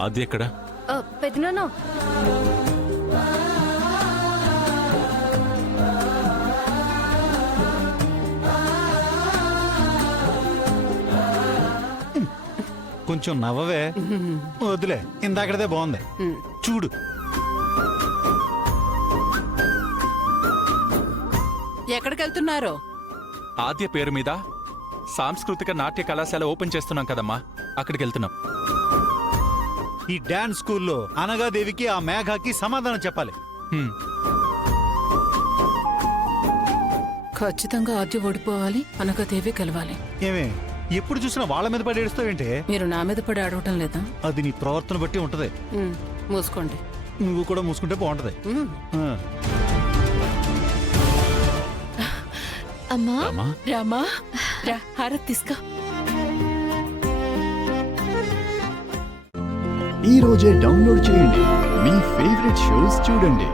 ఆది ఎక్కడ? పెద్దనాన్న, కొంచెం నవ్వవే. వద్దులే, ఇందాకదే బాగుంది. చూడు. ఎక్కడికి వెళ్తున్నారో? ఆద్య పేరు మీద సాంస్కృతిక నాట్య కళాశాల ఓపెన్ చేస్తున్నాం కదమ్మా, అక్కడికి వెళ్తున్నాం. ఈ డాన్స్ స్కూల్లో అనగాదేవికి ఆ మేఘాకి సమాధానం చెప్పాలి. హ్మ్. ఖచ్చితంగా ఆద్య ఓడిపోవాలి, అనగాదేవి గెలవాలి. ఏమే, ఎప్పుడు చూసినా వాళ్ళ మీద పడి ఏడుస్తావేంటే? మీరు నా మీద పడి అడగటం లేదా? అది నీ ప్రవర్తన బట్టి ఉంటది. మూసుకోండి. నువ్వు కూడా మూసుకుంటే బాగుంటది. అమ్మా రామా, రా హారతి తీసుకో. ఈ రోజే డౌన్లోడ్ చేయండి, మీ ఫేవరెట్ షోస్ చూడండి.